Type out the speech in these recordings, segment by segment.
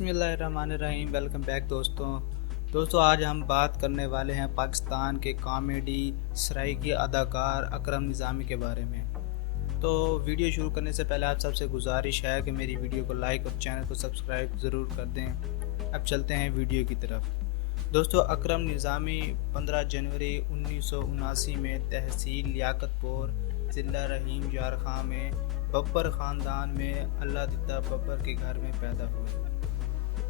बिस्मिल्लाहिर्रहमानिर्रहीम। Welcome back दोस्तों आज हम बात करने वाले हैं पाकिस्तान के कॉमेडी सराइकी अदाकार अकरम निज़ामी के बारे में। तो वीडियो शुरू करने से पहले आप सबसे गुजारिश है कि मेरी वीडियो को लाइक और चैनल को सब्सक्राइब ज़रूर कर दें। अब चलते हैं वीडियो की तरफ। दोस्तों, अकरम निज़ामी 15 जनवरी 1979 में तहसील लियाकतपुर, ज़िला रहीम यार खां में बब्बर ख़ानदान में अल्लाह दिता बब्बर के घर में पैदा हुए।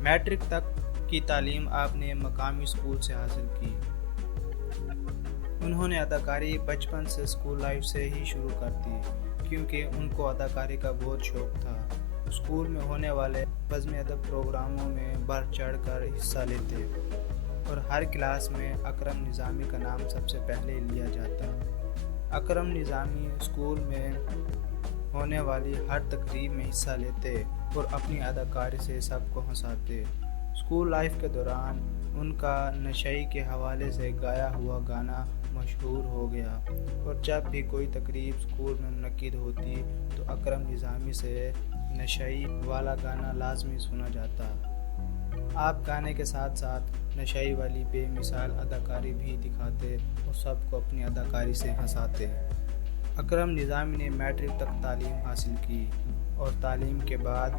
मैट्रिक तक की तालीम आपने मकामी स्कूल से हासिल की। उन्होंने अदाकारी बचपन से स्कूल लाइफ से ही शुरू कर दी, क्योंकि उनको अदाकारी का बहुत शौक़ था। स्कूल में होने वाले बज़्म अदब प्रोग्रामों में बढ़ चढ़ कर हिस्सा लेते और हर क्लास में अकरम निज़ामी का नाम सबसे पहले लिया जाता। अकरम निज़ामी स्कूल में होने वाली हर तकरीब में हिस्सा लेते और अपनी अदाकारी से सबको हंसाते। स्कूल लाइफ के दौरान उनका नशई के हवाले से गाया हुआ गाना मशहूर हो गया और जब भी कोई तकरीब स्कूल में मुनक्किद होती तो अकरम निज़ामी से नशई वाला गाना लाजमी सुना जाता। आप गाने के साथ साथ नशई वाली बेमिसाल अदाकारी भी दिखाते और सबको अपनी अदाकारी से हंसाते। अकरम निज़ामी ने मैट्रिक तक तालीम हासिल की और तालीम के बाद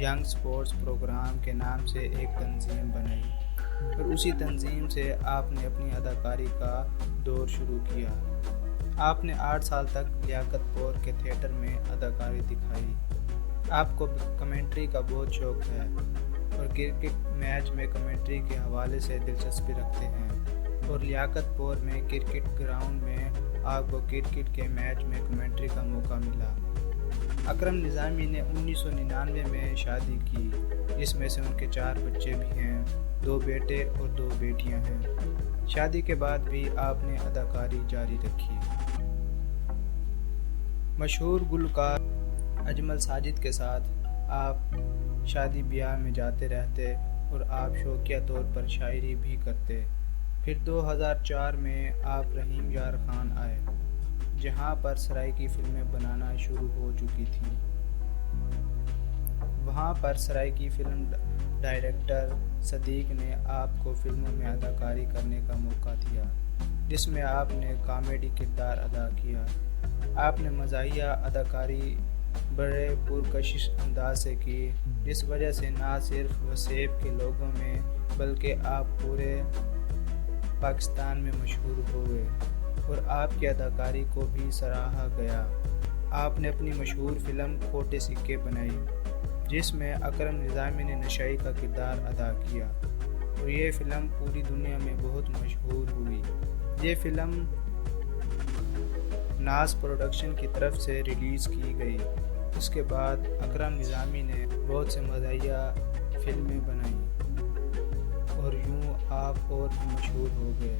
यंग स्पोर्ट्स प्रोग्राम के नाम से एक तंजीम बनाई और उसी तंजीम से आपने अपनी अदाकारी का दौर शुरू किया। आपने 8 साल तक लियाकतपुर के थिएटर में अदाकारी दिखाई। आपको कमेंट्री का बहुत शौक़ है और क्रिकेट मैच में कमेंट्री के हवाले से दिलचस्पी रखते हैं और लियाकतपुर में क्रिकेट ग्राउंड में आपको क्रिकेट के मैच में कमेंट्री का मौका मिला। अकरम निज़ामी ने 1999 में शादी की, जिसमें से उनके 4 बच्चे भी हैं, 2 बेटे और 2 बेटियां हैं। शादी के बाद भी आपने अदाकारी जारी रखी। मशहूर गुलकार अजमल साजिद के साथ आप शादी ब्याह में जाते रहते और आप शौकिया तौर पर शायरी भी करते। फिर 2004 में आप रहीम यार खान आए, जहां पर सराइकी फिल्में बनाना शुरू हो चुकी थीं। वहां पर सराइकी फिल्म डायरेक्टर सदीक ने आपको फिल्मों में अदाकारी करने का मौका दिया, जिसमें आपने कॉमेडी किरदार अदा किया। आपने मज़ाहिया अदाकारी बड़े पुरकशिश अंदाज से की, जिस वजह से ना सिर्फ वसेब के लोगों में बल्कि आप पूरे पाकिस्तान में मशहूर हुए और आपकी अदाकारी को भी सराहा गया। आपने अपनी मशहूर फिल्म खोटे सिक्के बनाई, जिसमें अकरम निज़ामी ने नशई का किरदार अदा किया और ये फ़िल्म पूरी दुनिया में बहुत मशहूर हुई। ये फ़िल्म नाज प्रोडक्शन की तरफ से रिलीज़ की गई। उसके बाद अकरम निज़ामी ने बहुत से मज़ाहिया फिल्में बनाई और यूँ आप और भी मशहूर हो गए।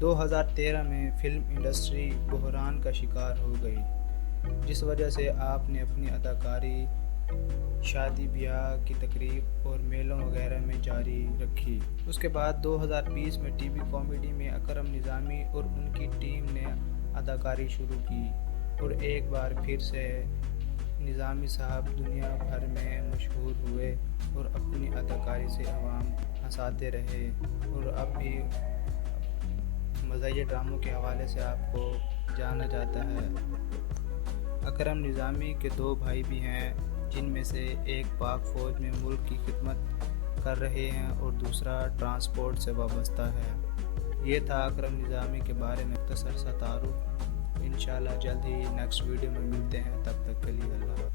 2013 में फिल्म इंडस्ट्री बहरान का शिकार हो गई, जिस वजह से आपने अपनी अदाकारी शादी ब्याह की तकरीब और मेलों वगैरह में जारी रखी। उसके बाद 2020 में टीवी कॉमेडी में अकरम निज़ामी और उनकी टीम ने अदाकारी शुरू की और एक बार फिर से निज़ामी साहब दुनिया भर में मशहूर हुए और अपनी अदाकारी से अवाम हंसाते रहे और अब भी मज़ाहिया ड्रामों के हवाले से आपको जाना जाता है। अकरम निज़ामी के 2 भाई भी हैं, जिनमें से एक पाक फ़ौज में मुल्क की खिदमत कर रहे हैं और दूसरा ट्रांसपोर्ट से वाबस्ता है। ये था अकरम निज़ामी के बारे में मुख्तसर सा तारुफ। इंशाल्लाह जल्द ही नेक्स्ट वीडियो में मिलते हैं, तब तक के लिए अल्लाह।